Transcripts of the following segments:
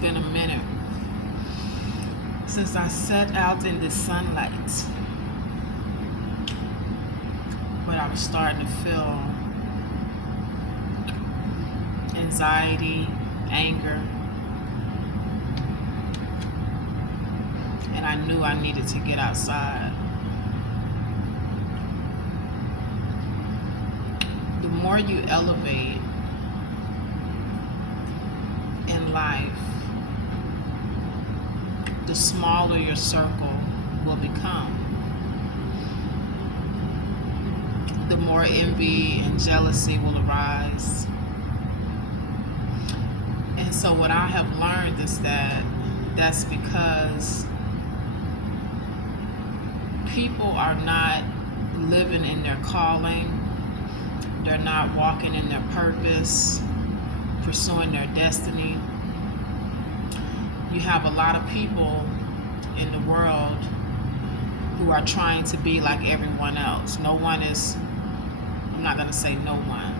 been a minute since I sat out in the sunlight, but I was starting to feel anxiety, anger, and I knew I needed to get outside. The more you elevate in life, the smaller your circle will become. The more envy and jealousy will arise. And so what I have learned is that that's because people are not living in their calling. They're not walking in their purpose, pursuing their destiny. You have a lot of people in the world who are trying to be like everyone else. I'm not going to say no one,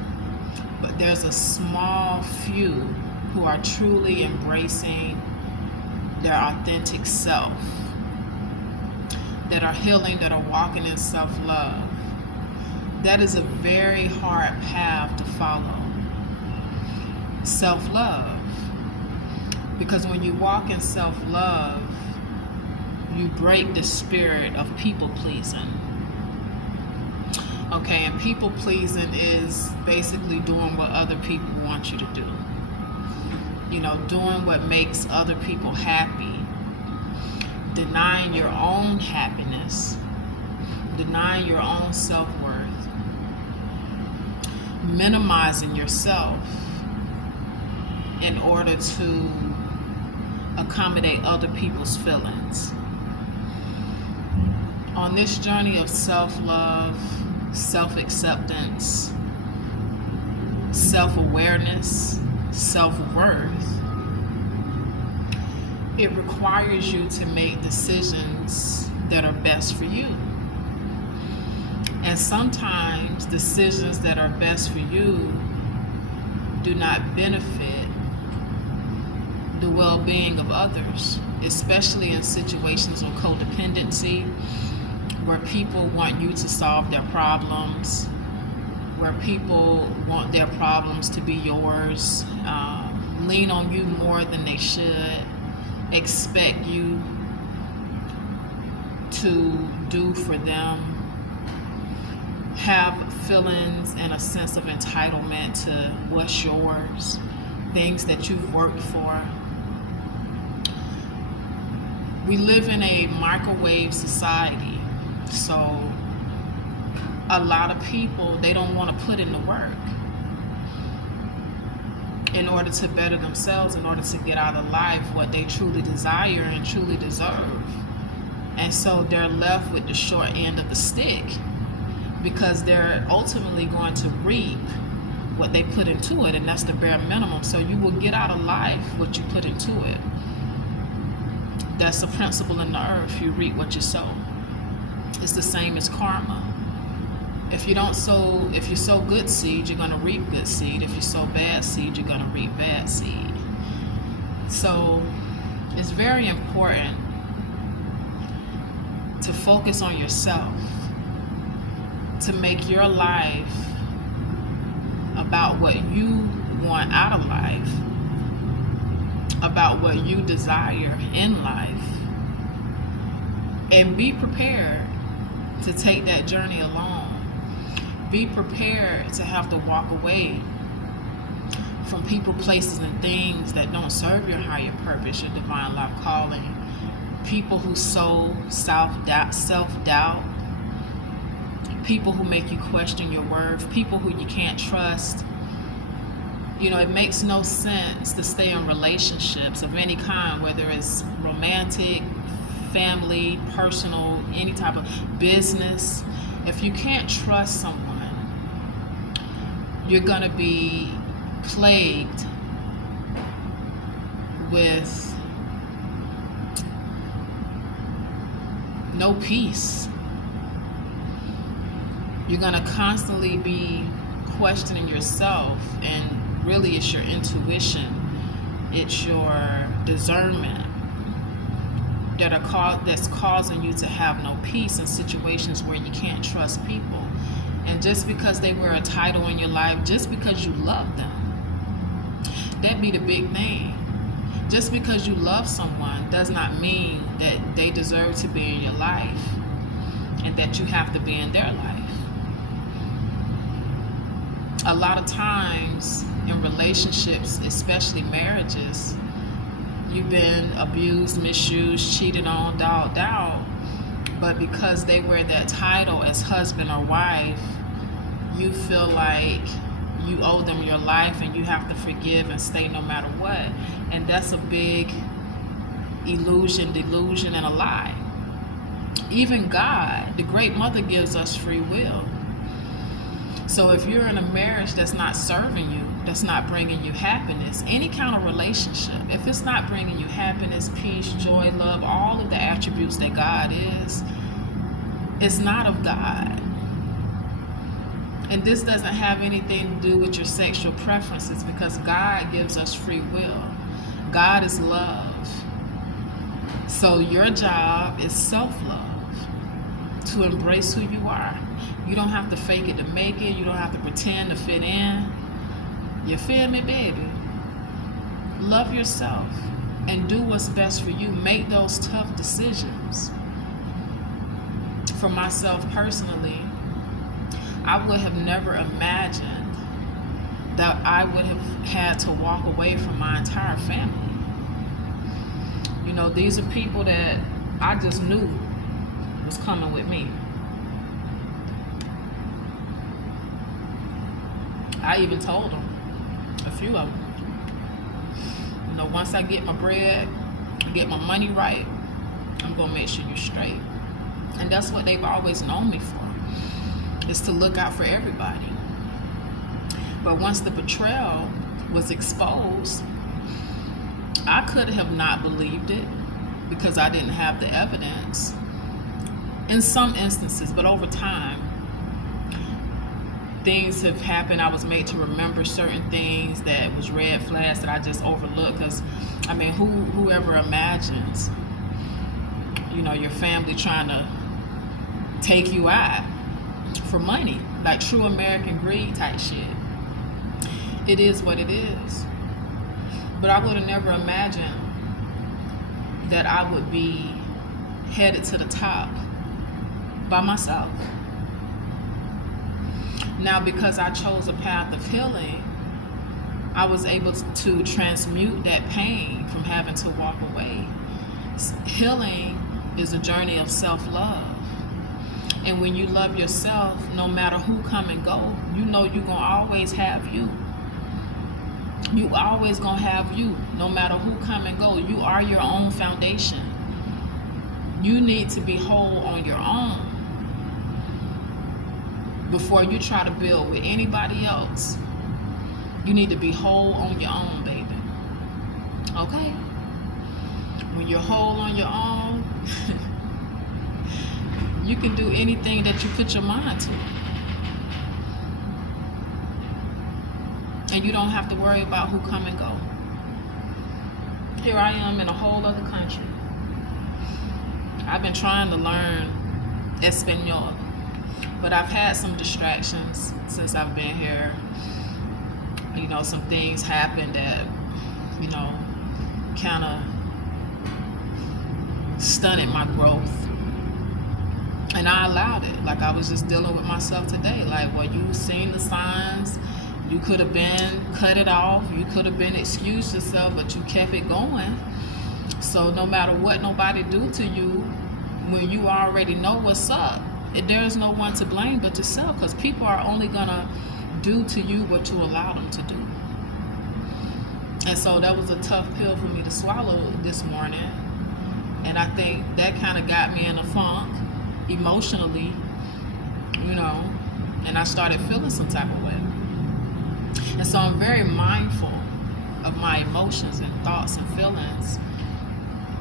but there's a small few who are truly embracing their authentic self, that are healing, that are walking in self-love. That is a very hard path to follow. Self-love. Because when you walk in self-love, you break the spirit of people-pleasing. Okay, and people-pleasing is basically doing what other people want you to do. Doing what makes other people happy. Denying your own happiness. Denying your own self-worth. Minimizing yourself in order to accommodate other people's feelings. On this journey of self-love, self-acceptance, self-awareness, self-worth, it requires you to make decisions that are best for you. And sometimes decisions that are best for you do not benefit the well-being of others, especially in situations of codependency, where people want you to solve their problems, where people want their problems to be yours, lean on you more than they should, expect you to do for them, have feelings and a sense of entitlement to what's yours, things that you've worked for. We live in a microwave society, so a lot of people, they don't want to put in the work in order to better themselves, in order to get out of life what they truly desire and truly deserve. And so they're left with the short end of the stick, because they're ultimately going to reap what they put into it, and that's the bare minimum. So you will get out of life what you put into it. That's a principle in the earth. You reap what you sow. It's the same as karma. If you sow good seed, you're going to reap good seed. If you sow bad seed, you're going to reap bad seed. So it's very important to focus on yourself, to make your life about what you want out of life, about what you desire in life, and be prepared to take that journey alone. Be prepared to have to walk away from people, places, and things that don't serve your higher purpose, your divine life calling. People who sow self-doubt, people who make you question your worth, people who you can't trust. It makes no sense to stay in relationships of any kind, whether it's romantic, family, personal, any type of business. If you can't trust someone, you're going to be plagued with no peace. You're going to constantly be questioning yourself, and really it's your intuition It's your discernment that's causing you to have no peace in situations where you can't trust people. And just because they wear a title in your life, just because you love them, that be the big thing. Just because you love someone does not mean that they deserve to be in your life and that you have to be in their life. A lot of times in relationships, especially marriages, you've been abused, misused, cheated on, dogged out, but because they wear that title as husband or wife, you feel like you owe them your life and you have to forgive and stay no matter what. And that's a big illusion, delusion, and a lie. Even God, the Great Mother, gives us free will. So if you're in a marriage that's not serving you, that's not bringing you happiness, any kind of relationship, if it's not bringing you happiness, peace, joy, love, all of the attributes that God is, it's not of God. And this doesn't have anything to do with your sexual preferences, because God gives us free will. God is love. So your job is self-love, to embrace who you are. You don't have to fake it to make it. You don't have to pretend to fit in. You feel me, baby? Love yourself and do what's best for you. Make those tough decisions. For myself personally, I would have never imagined that I would have had to walk away from my entire family. You know, these are people that I just knew was coming with me. I even told them, a few of them, you know, once I get my bread, get my money right, I'm going to make sure you're straight. And that's what they've always known me for, is to look out for everybody. But once the betrayal was exposed, I could have not believed it because I didn't have the evidence in some instances, but over time, things have happened. I was made to remember certain things that was red flags that I just overlooked. Because, I mean, whoever imagines, you know, your family trying to take you out for money, like true American greed type shit. It is what it is. But I would have never imagined that I would be headed to the top by myself. Now, because I chose a path of healing, I was able to transmute that pain from having to walk away. Healing is a journey of self-love. And when you love yourself, no matter who come and go, you know you're going to always have you. You always going to have you, no matter who come and go. You are your own foundation. You need to be whole on your own before you try to build with anybody else. You need to be whole on your own, baby. Okay? When you're whole on your own, you can do anything that you put your mind to. And you don't have to worry about who come and go. Here I am in a whole other country. I've been trying to learn Espanol, but I've had some distractions since I've been here. You know, some things happened that, you know, kind of stunted my growth. And I allowed it. Like, I was just dealing with myself today. Like, well, you seen the signs. You could have been cut it off. You could have been excused yourself, but you kept it going. So no matter what nobody do to you, when you already know what's up, there is no one to blame but yourself, because people are only gonna do to you what you allow them to do. And so that was a tough pill for me to swallow this morning. And I think that kind of got me in a funk emotionally, you know, and I started feeling some type of way. And so I'm very mindful of my emotions and thoughts and feelings.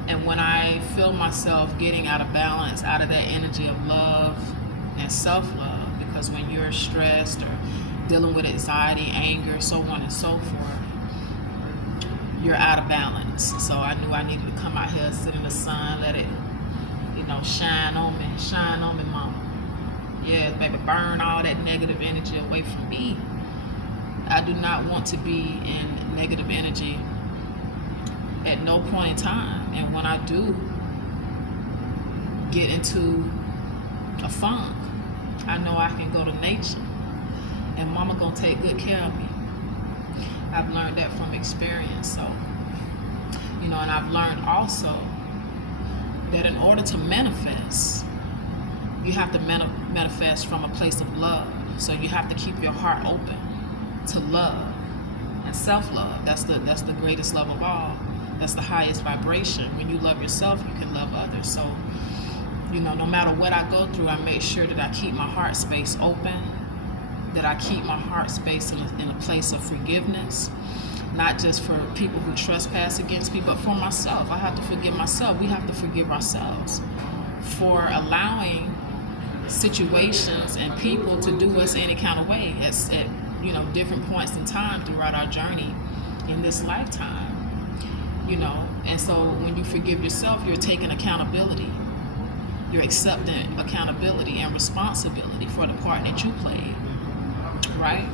And when I feel myself getting out of balance, out of that energy of love and self-love, because when you're stressed or dealing with anxiety, anger, so on and so forth, you're out of balance. So I knew I needed to come out here, sit in the sun, let it, shine on me, mama. Yeah, baby, burn all that negative energy away from me. I do not want to be in negative energy at no point in time. And when I do get into a funk, I know I can go to nature and mama gonna take good care of me. I've learned that from experience. So, and I've learned also that in order to manifest, you have to manifest from a place of love. So you have to keep your heart open to love and self-love. That's the greatest love of all. That's the highest vibration. When you love yourself, you can love others. So, no matter what I go through, I make sure that I keep my heart space open, that I keep my heart space in a place of forgiveness, not just for people who trespass against me, but for myself. I have to forgive myself. We have to forgive ourselves for allowing situations and people to do us any kind of way at different points in time throughout our journey in this lifetime. And so when you forgive yourself, you're taking accountability. You're accepting accountability and responsibility for the part that you played, right?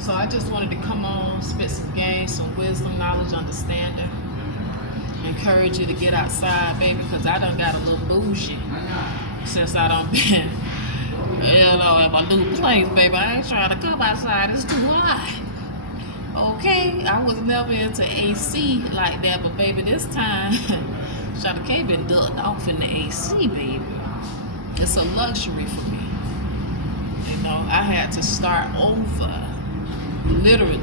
So I just wanted to come on, spit some game, some wisdom, knowledge, understanding. Encourage you to get outside, baby, because I done got a little bougie since I done been, in my new place, baby. I ain't trying to come outside. It's too hot. Okay, I was never into AC like that, but baby, this time, Shawty K been ducked off in the AC, baby. It's a luxury for me. I had to start over, literally,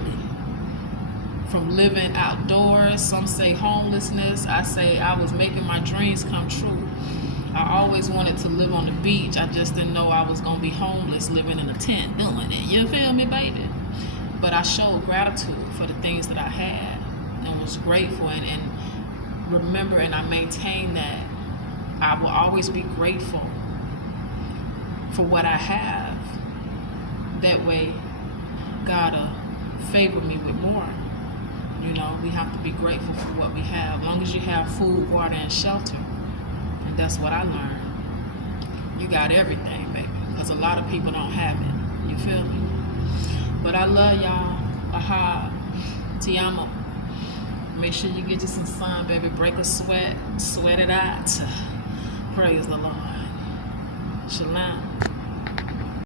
from living outdoors. Some say homelessness. I say I was making my dreams come true. I always wanted to live on the beach. I just didn't know I was going to be homeless living in a tent doing it. You feel me, baby? But I showed gratitude for the things that I had and was grateful and remember, and I maintain that I will always be grateful for what I have. That way, God will favor me with more. We have to be grateful for what we have. As long as you have food, water, and shelter. And that's what I learned. You got everything, baby. Because a lot of people don't have it. You feel me? But I love y'all. Aha. Ti amo. Make sure you get you some sun, baby. Break a sweat. Sweat it out. Praise the Lord. Shalom.